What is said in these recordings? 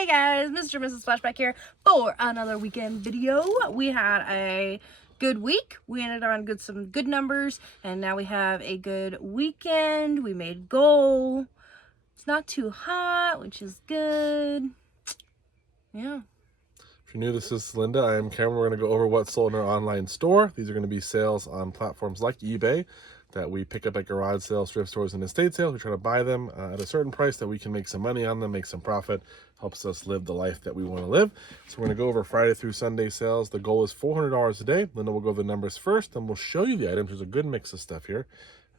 Hey guys, Mr. and Mrs. Flashback here for another weekend video. We had a good week. We ended on some good numbers, and now we have a good weekend. We made goal. It's not too hot, which is good. Yeah. If you're new, this is Linda. I am Cameron. We're going to go over what's sold in our online store. These are going to be sales on platforms like eBay that we pick up at garage sales, thrift stores, and estate sales. We try to buy them at a certain price that we can make some money on them, make some profit, helps us live the life that we want to live. So we're going to go over Friday through Sunday sales. The goal is $400 a day. Linda will go over the numbers first, then we'll show you the items. There's a good mix of stuff here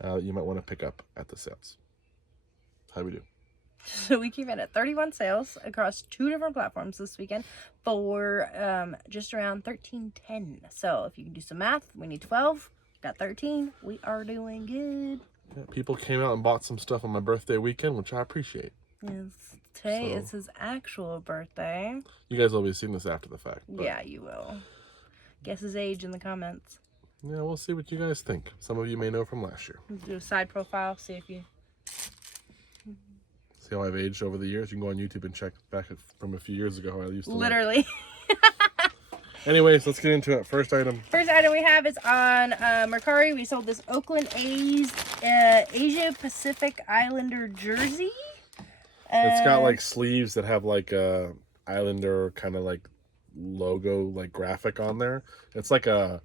that you might want to pick up at the sales. How do we do? So we came in at 31 sales across 2 different platforms this weekend for just around $13.10. So if you can do some math, we need 12. Got 13. We are doing good. Yeah, people came out and bought some stuff on my birthday weekend, which I appreciate. Yes, today is his actual birthday. You guys will be seeing this after the fact. Yeah, you will. Guess his age in the comments. Yeah, we'll see what you guys think. Some of you may know from last year. Do a side profile, see if you... See how I've aged over the years? You can go on YouTube and check back from a few years ago how I used to literally. Anyways, let's get into it. First item. First item we have is on Merkari. We sold this Oakland A's Asia Pacific Islander jersey. It's got like sleeves that have like a Islander kind of like logo, like graphic on there. It's like a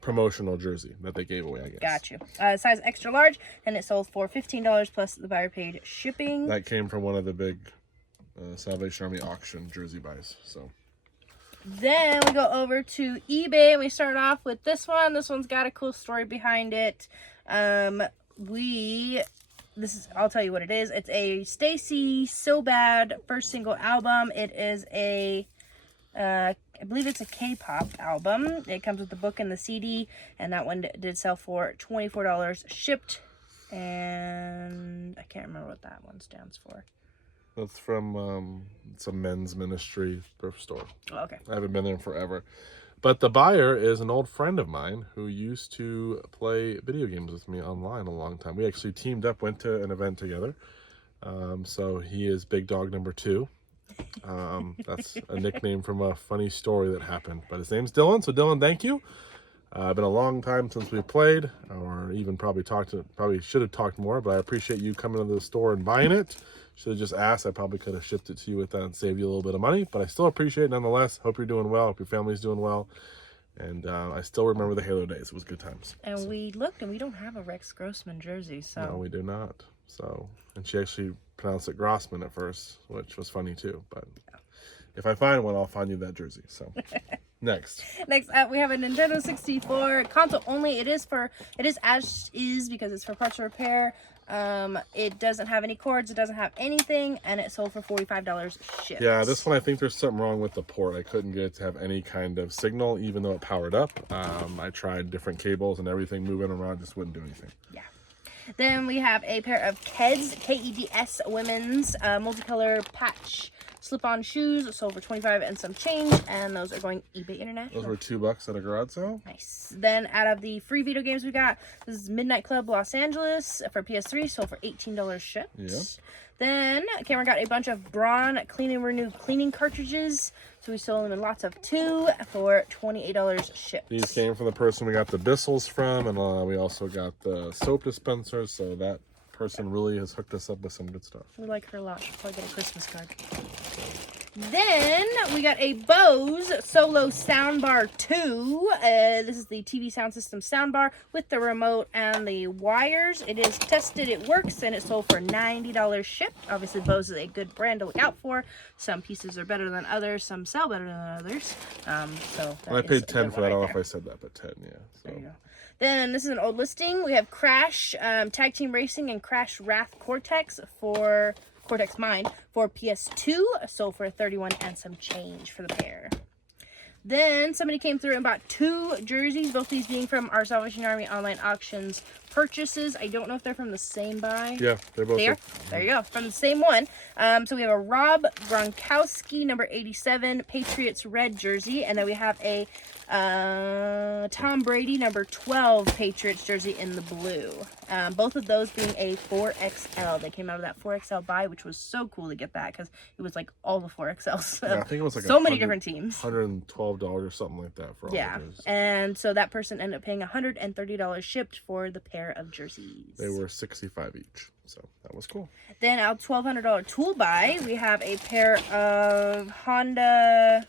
promotional jersey that they gave away, I guess. Got you. Size extra large, and it sold for $15 plus the buyer paid shipping. That came from one of the big Salvation Army auction jersey buys. So. Then we go over to eBay, and we start off with this one. This one's got a cool story behind it. I'll tell you what it is. It's a Stacy So Bad first single album. It is a, I believe it's a K-pop album. It comes with the book and the CD, and that one did sell for $24 shipped. And I can't remember what that one stands for. That's from it's a men's ministry thrift store. Oh, okay. I haven't been there in forever. But the buyer is an old friend of mine who used to play video games with me online a long time. We actually teamed up, went to an event together. So he is Big Dog number 2. That's a nickname from a funny story that happened. But his name's Dylan. So Dylan, thank you. Been a long time since we played, or even probably should have talked more, but I appreciate you coming to the store and buying it. Should have just asked. I probably could have shipped it to you with that and saved you a little bit of money, but I still appreciate it nonetheless. Hope you're doing well. Hope your family's doing well. And I still remember the Halo days. It was good times. And we looked, and we don't have a Rex Grossman jersey, so... No, we do not. So, and she actually pronounced it Grossman at first, which was funny too. But if I find one, I'll find you that jersey. So, next up, we have a Nintendo 64 console only. It is as is because it's for parts of repair. It doesn't have any cords, it doesn't have anything, and it sold for $45 shipped. Yeah, this one I think there's something wrong with the port. I couldn't get it to have any kind of signal, even though it powered up. I tried different cables and everything moving around, just wouldn't do anything. Yeah. Then we have a pair of Keds, K-E-D-S women's multicolor patch slip-on shoes, sold for $25 and some change, and those are going eBay International. Those were $2 at a garage sale. Nice. Then out of the free video games we got, this is Midnight Club Los Angeles for PS3, sold for $18 shipped. Yeah. Then Cameron got a bunch of Braun Clean and Renew cleaning cartridges, so we sold them in lots of 2 for $28 shipped. These came from the person we got the Bissells from, and we also got the soap dispensers, so that person really has hooked us up with some good stuff. We like her a lot. She'll probably get a Christmas card. Then we got a Bose Solo Soundbar 2. This is the TV sound system soundbar with the remote and the wires. It is tested, it works, and it sold for $90 shipped. Obviously, Bose is a good brand to look out for. Some pieces are better than others. Some sell better than others. So I paid 10 for that. I don't know if I said that, but 10, yeah. So. There you go. Then this is an old listing. We have Crash Tag Team Racing and Crash Wrath Cortex Mind for PS2, sold for $31 and some change for the pair. Then somebody came through and bought 2 jerseys, both these being from our Salvation Army online auctions purchases. I don't know if they're from the same buy. Yeah, they're both. There you go, from the same one. So we have a Rob Gronkowski number 87 Patriots red jersey, and then we have a Tom Brady, number 12 Patriots jersey in the blue. Both of those being a 4XL. They came out of that 4XL buy, which was so cool to get that because it was like all the 4XLs. Yeah, I think it was like so many different teams. $112 or something like that for all the jerseys. And so that person ended up paying $130 shipped for the pair of jerseys. They were $65 each, so that was cool. Then our $1,200 tool buy, we have a pair of Honda,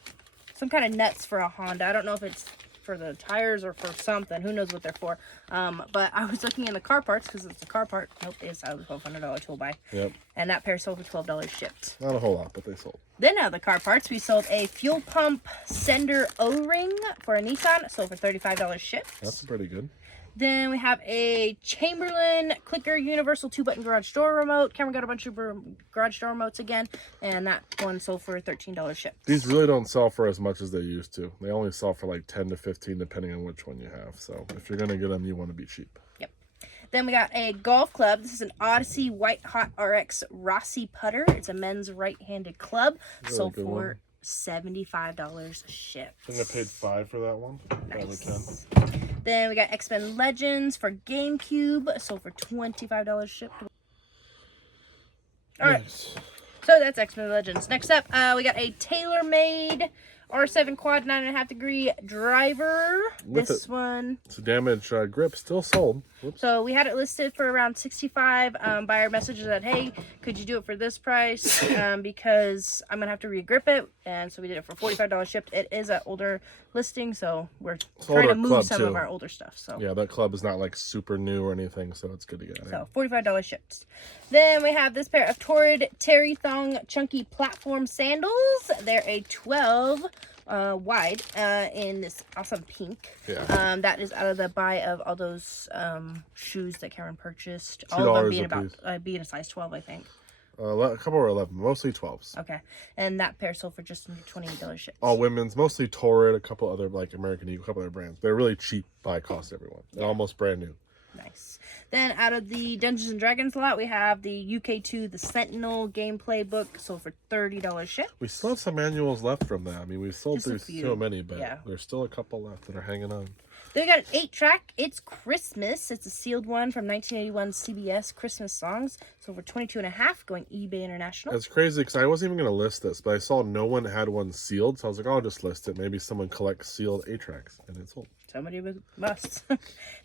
some kind of nuts for a Honda. I don't know if it's for the tires or for something. Who knows what they're for. But I was looking in the car parts because it's a car part. Nope, it's out of the $1,200 tool buy. Yep. And that pair sold for $12 shipped. Not a whole lot, but they sold. Then out of the car parts, we sold a fuel pump sender O-ring for a Nissan. Sold for $35 shipped. That's pretty good. Then we have a Chamberlain clicker universal 2-button garage door remote. Cameron got a bunch of garage door remotes again, and that one sold for $13 shipped. These really don't sell for as much as they used to. They only sell for like 10 to 15 depending on which one you have. So if you're going to get them, you want to be cheap. Yep. Then we got a golf club. This is an Odyssey White Hot RX Rossi putter. It's a men's right-handed club. Really sold good for one. $75 shipped. I think I paid $5 for that one. Nice. Then we got X-Men Legends for GameCube. Sold for $25 shipped. All right. Nice. So that's X-Men Legends. Next up, we got a TaylorMade R7 quad 9.5 degree driver. This one. It's a damaged grip, still sold. Whoops. So we had it listed for around $65. Buyer message that, hey, could you do it for this price? Because I'm going to have to re-grip it. And so we did it for $45 shipped. It is an older listing, so we're trying to move some of our older stuff. So yeah, that club is not like super new or anything, so it's good to get it. So $45 shipped. Then we have this pair of Torid Terry Thong Chunky Platform Sandals. They're a 12 wide in this awesome pink. Yeah. That is out of the buy of all those shoes that Karen purchased. All of them being being a size 12, I think. A couple were 11, mostly 12s. Okay, and that pair sold for just under $28 shipped. All women's, mostly Torid, a couple other like American Eagle, a couple other brands. They're really cheap by cost, everyone. They're almost brand new. Nice. Then out of the Dungeons and Dragons lot, we have the UK2, the Sentinel gameplay book, sold for $30 shipped. We still have some manuals left from that. I mean, we've sold through so many, but yeah, there's still a couple left that are hanging on. Then we got an 8-track. It's Christmas. It's a sealed one from 1981 CBS Christmas songs. So for $22.50, going eBay International. It's crazy because I wasn't even going to list this, but I saw no one had one sealed. So I was like, oh, I'll just list it. Maybe someone collects sealed 8-tracks, and it's sold. Somebody must.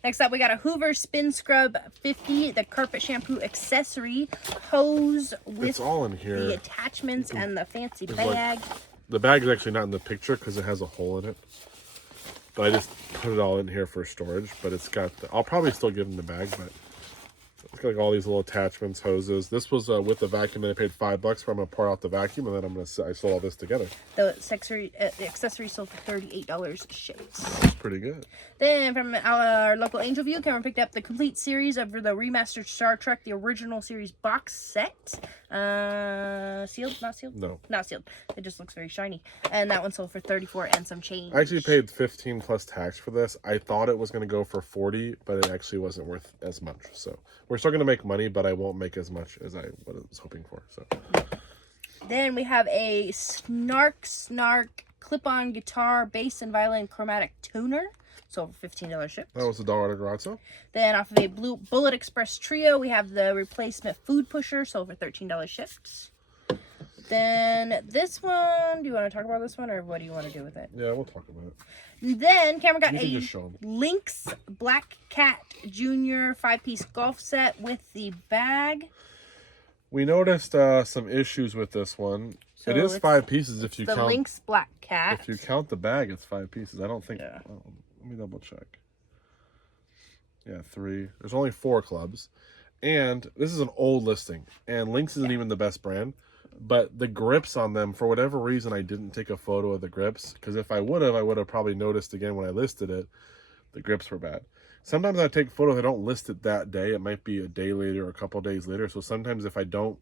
Next up, we got a Hoover Spin Scrub 50, the carpet shampoo accessory hose with it's all in here. The attachments and the fancy bag. Like, the bag is actually not in the picture because it has a hole in it. But I just put it all in here for storage. But it's got I'll probably still give them the bag, but it's got like all these little attachments, hoses. This was with the vacuum that I paid $5 for. I'm gonna pour out the vacuum and then I sold all this together. The accessory sold for $38 shipped. That's pretty good. Then from our local Angel View, Cameron picked up the complete series of the remastered Star Trek, the original series box set. Sealed? Not sealed? No. Not sealed. It just looks very shiny. And that one sold for $34 and some change. I actually paid $15 plus tax for this. I thought it was going to go for $40, but it actually wasn't worth as much. So we're still going to make money, but I won't make as much as I was hoping for. So then we have a Snark clip-on guitar, bass, and violin chromatic tuner. Sold for $15 shipped. That was $1 at a garage sale. Then off of a Bullet Express Trio, we have the replacement food pusher. Sold for $13 shipped. Then this one, do you want to talk about this one or what do you want to do with it? Yeah, we'll talk about it. Then Cameron got a just show 'em. Lynx Black Cat Junior 5-piece golf set with the bag. We noticed some issues with this one. So it is 5 pieces if you the count. Lynx Black Cat. If you count the bag, it's 5 pieces. I don't think. Yeah. Oh, let me double check. Yeah, 3. There's only 4 clubs, and this is an old listing. And Lynx isn't even the best brand, but the grips on them, for whatever reason, I didn't take a photo of the grips because if I would have probably noticed again when I listed it. The grips were bad. Sometimes I take photos. I don't list it that day. It might be a day later or a couple days later. So sometimes if I don't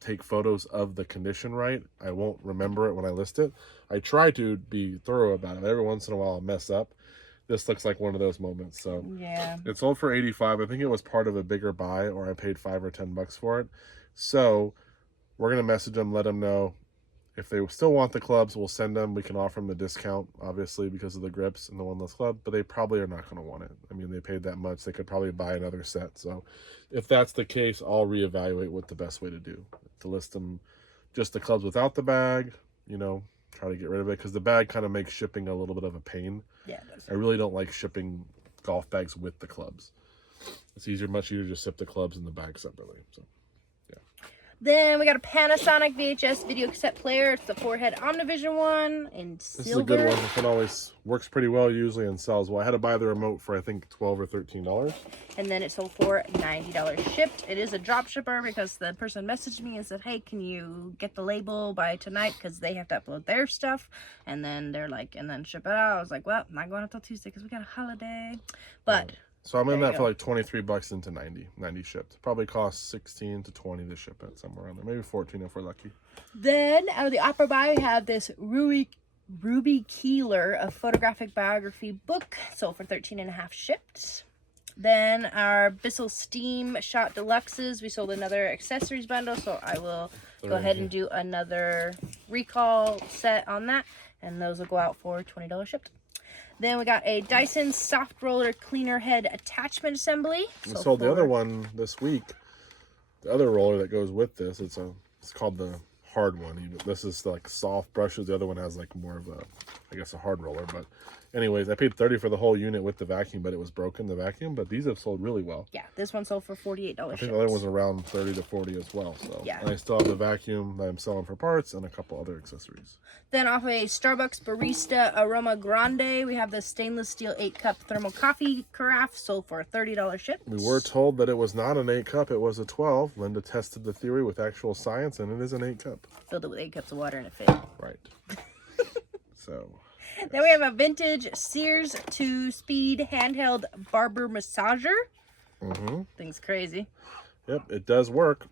take photos of the condition right, I won't remember it when I list it. I try to be thorough about it. Every once in a while I'll mess up. This looks like one of those moments. So yeah, it sold for $85. I think it was part of a bigger buy, or I paid $5 or $10 for it. So we're gonna message them, let them know If they still want the clubs, we'll send them. We can offer them a discount, obviously, because of the grips and the one less club, but they probably are not going to want it. I mean, they paid that much. They could probably buy another set. So if that's the case, I'll reevaluate what the best way to do. To list them just the clubs without the bag, you know, try to get rid of it, because the bag kind of makes shipping a little bit of a pain. Yeah, it does. I really don't like shipping golf bags with the clubs. It's much easier to just ship the clubs in the bag separately. So. Then we got a Panasonic VHS video cassette player. It's the 4-head Omnivision one in silver. This is a good one. This one always works pretty well usually and sells well. I had to buy the remote for I think $12 or $13. And then it sold for $90 shipped. It is a drop shipper because the person messaged me and said, hey, can you get the label by tonight? Because they have to upload their stuff. And then they're like, and then ship it out. I was like, well, I'm not going until Tuesday because we got a holiday. But... So I'm in that for like $23 into 90 shipped. Probably costs 16 to 20 to ship it, somewhere around there. Maybe 14 if we're lucky. Then out of the opera buy, we have this Ruby Keeler, a photographic biography book, sold for $13.50 shipped. Then our Bissell Steam Shot Deluxes, we sold another accessories bundle, so I will go ahead and do another recall set on that, and those will go out for $20 shipped. Then we got a Dyson soft roller cleaner head attachment assembly. We sold the other one this week. The other roller that goes with this, it's called the hard one. This is like soft brushes. The other one has like more of a, I guess, a hard roller. But anyways, I paid $30 for the whole unit with the vacuum, but it was broken, the vacuum. But these have sold really well. Yeah, this one sold for $48. I think the other one was around 30 to 40 as well. So yeah. And I still have the vacuum that I'm selling for parts and a couple other accessories. Then off a Starbucks Barista Aroma Grande, we have the stainless steel 8-cup thermal coffee carafe, sold for $30 shipped. We were told that it was not an 8-cup, it was a 12. Linda tested the theory with actual science, and it is an 8-cup. Filled it with 8 cups of water and it fit. Right. So... Then we have a vintage Sears 2-speed handheld barber massager. Thing's crazy. Yep, it does work.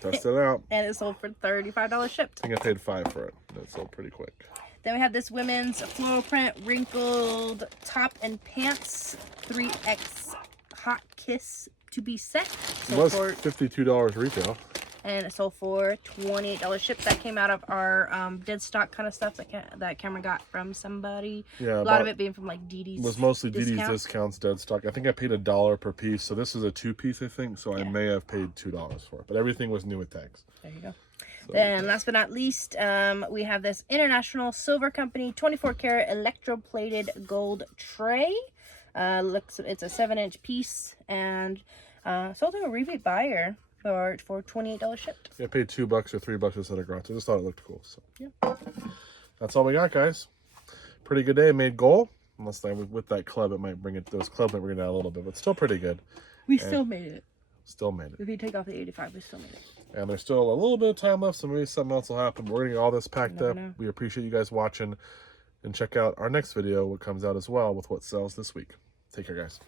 Test it out. And it sold for $35 shipped. I think I paid $5 for it. It sold pretty quick. Then we have this women's floral print wrinkled top and pants 3X hot kiss to be set. It was $52 retail. And it sold for $28 shipped. That came out of our dead stock kind of stuff that Cameron got from somebody. Yeah, a lot of it being from like Dee Dee's. It was mostly Dee Dee's discounts, dead stock. I think I paid $1 per piece. So this is a 2-piece, I think. So I may have paid $2 for it. But everything was new with tags. There you go. So. Then last but not least, we have this International Silver Company 24-karat electroplated gold tray. It's a 7-inch piece and sold to a rebate buyer. For $28 shipped. Yeah, I paid $2 or $3 instead of garage. I just thought it looked cool. So yeah, that's all we got, guys. Pretty good day. Made goal. Unless with that club, it might bring it. Those clubs might bring it down a little bit, but still pretty good. We still made it. Still made it. If you take off the 85, we still made it. And there's still a little bit of time left, so maybe something else will happen. We're gonna get all this packed up. We appreciate you guys watching, and check out our next video, what comes out as well with what sells this week. Take care, guys.